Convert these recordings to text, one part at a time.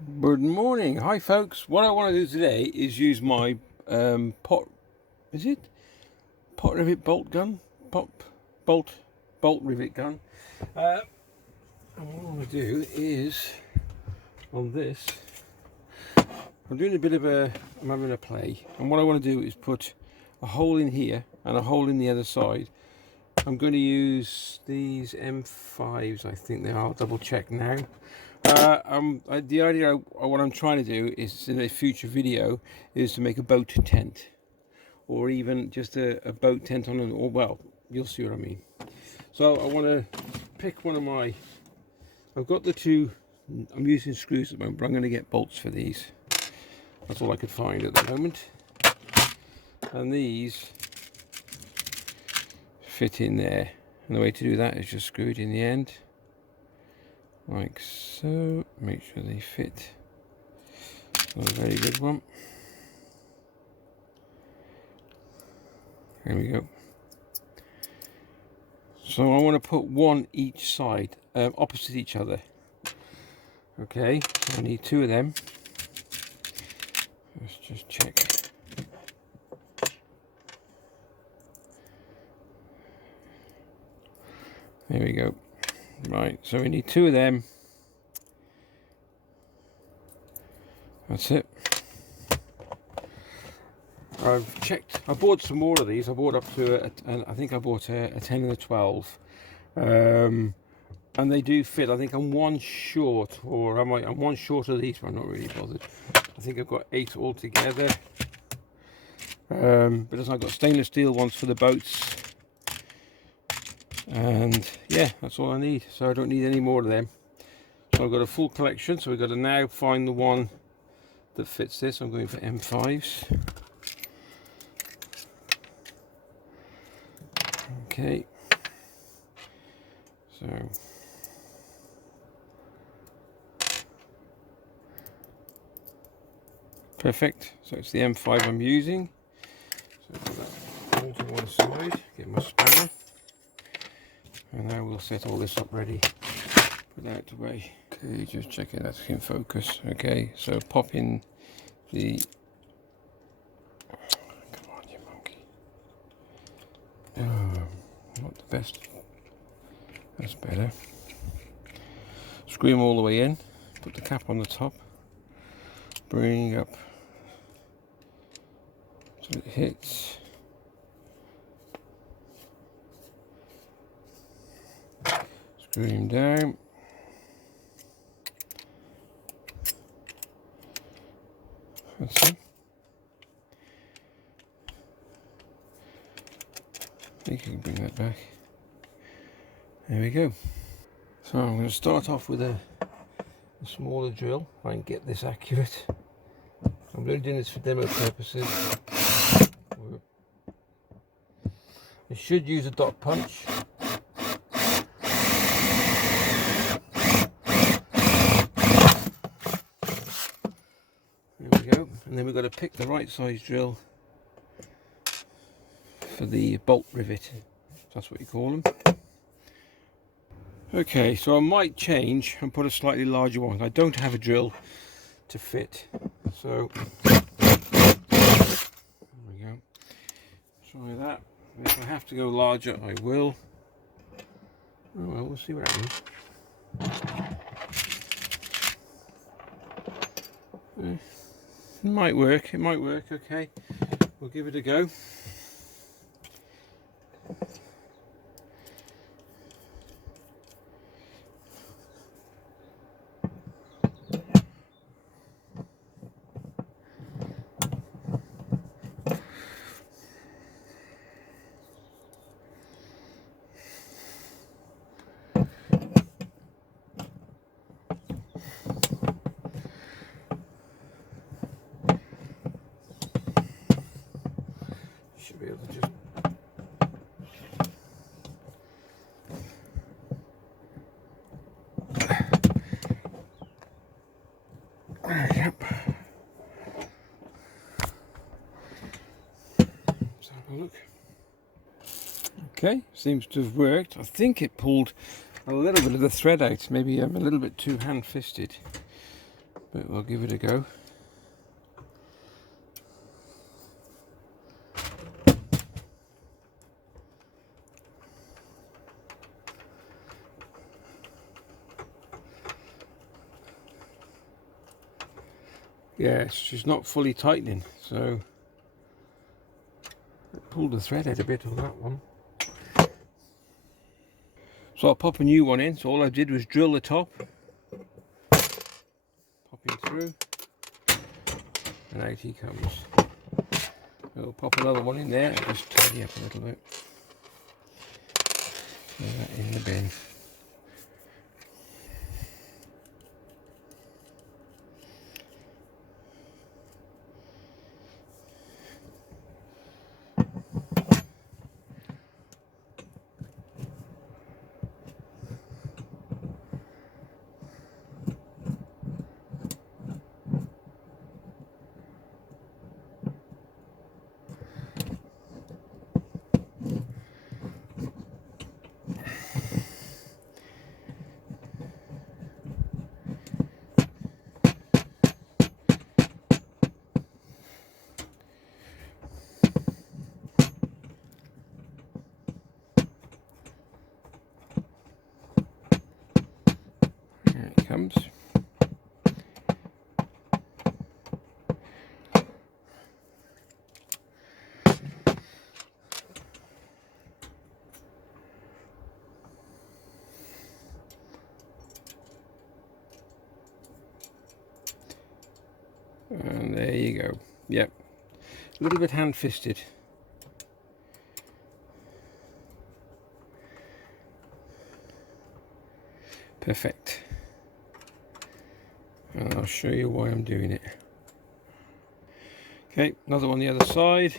Good morning. Hi folks. What I want to do today is use my pot rivet bolt gun? Bolt rivet gun. And what I want to do is on this I'm doing a bit of I'm having a play, and what I want to do is put a hole in here and a hole in the other side. I'm going to use these M5s, I think they are. I'll double check now. The idea, what I'm trying to do is, in a future video, is to make a boat tent, or even just a boat tent on an, or well, you'll see what I mean. So I want to pick one of my, I've got the two, I'm using screws at the moment, but I'm going to get bolts for these. That's all I could find at the moment. And these fit in there. And the way to do that is just screw it in the end, like so. Make sure they fit. Not a very good one. There we go. So I want to put one each side, opposite each other. Okay, so I need two of them. Let's just check. There we go. Right, so we need two of them. That's it. I've checked. I bought some more of these. I bought up to I think I bought a 10 and a 12, and they do fit. I think I'm one short, or I'm one short of these, but I'm not really bothered. I think I've got 8 altogether. But as I've got stainless steel ones for the boats, and yeah, that's all I need. So I don't need any more of them. So I've got a full collection. So we've got to now find the one that fits this. I'm going for M5s. Okay, so perfect. So it's the M5 I'm using. So put that all to one side, get my spanner, and now we'll set all this up ready. Put that out the way. Okay, just checking that's in focus. Okay, so pop in the. Come on, you monkey. Not the best. That's better. Screw them all the way in. Put the cap on the top. Bring up so it hits. Screw him down. That's it. I think you can bring that back. There we go. So I'm going to start off with a smaller drill. If I can get this accurate. I'm only doing this for demo purposes. I should use a dot punch. There we go. And then we've got to pick the right size drill for the bolt rivet. That's what you call them. Okay, so I might change and put a slightly larger one. I don't have a drill to fit, so there we go. Try that. If I have to go larger, I will. Oh well, we'll see what happens. It might work. It might work. Okay, we'll give it a go. Should be able to just. Yep. Let's have a look. Okay, seems to have worked. I think it pulled a little bit of the thread out. Maybe I'm a little bit too hand-fisted. but we'll give it a go. Yeah, she's not fully tightening, so I pulled the thread out a bit on that one. So I'll pop a new one in. So all I did was drill the top, pop him through, and out he comes. We'll pop another one in there and just tidy up a little bit. Throw that in the bin. There it comes. And there you go. Yep, a little bit hand-fisted. Perfect. And I'll show you why I'm doing it. Okay, another one the other side.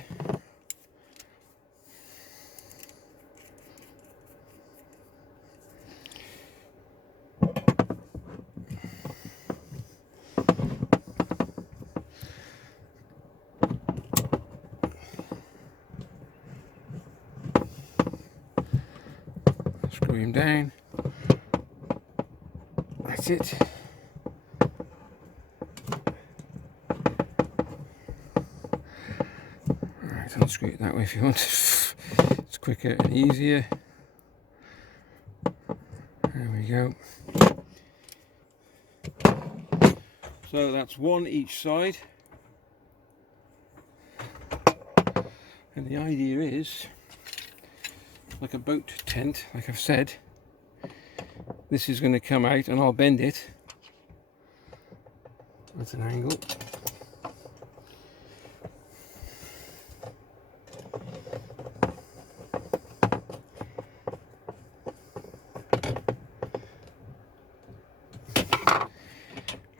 Screw him down. That's it. Alright, unscrew it that way if you want. It's quicker and easier. There we go. So that's one each side. And the idea is, like a boat tent, like I've said, this is going to come out and I'll bend it at an angle.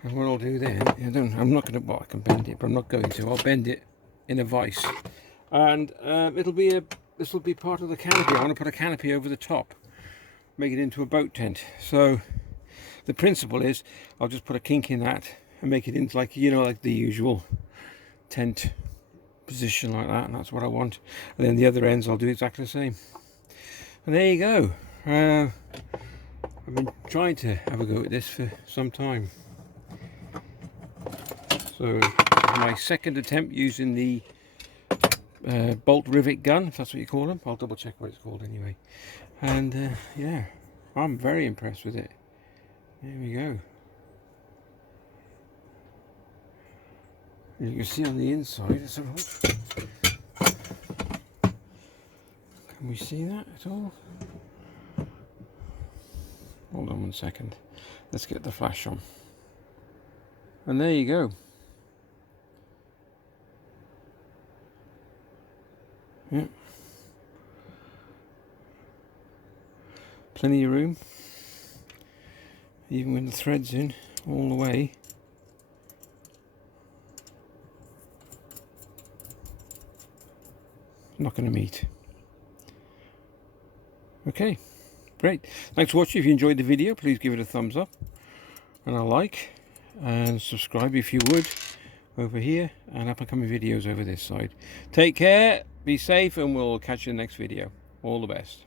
And what I'll do then, I'm not going to, well, I can bend it, but I'm not going to. I'll bend it in a vise, and this will be part of the canopy. I want to put a canopy over the top, make it into a boat tent. So the principle is, I'll just put a kink in that and make it into, like, you know, like the usual tent position like that, and that's what I want. And then the other ends I'll do exactly the same. And there you go. I've been trying to have a go at this for some time. So my second attempt using the bolt rivet gun, if that's what you call them. I'll double check what it's called anyway. And yeah, I'm very impressed with it. There we go. You can see on the inside, let's have a look. Can we see that at all? Hold on 1 second. Let's get the flash on. And there you go. Yeah. Plenty of room. Even with the threads in all the way. Not going to meet. Okay, great. Thanks for watching. If you enjoyed the video, please give it a thumbs up and a like, and subscribe if you would over here, and up and coming videos over this side. Take care, be safe, and we'll catch you in the next video. All the best.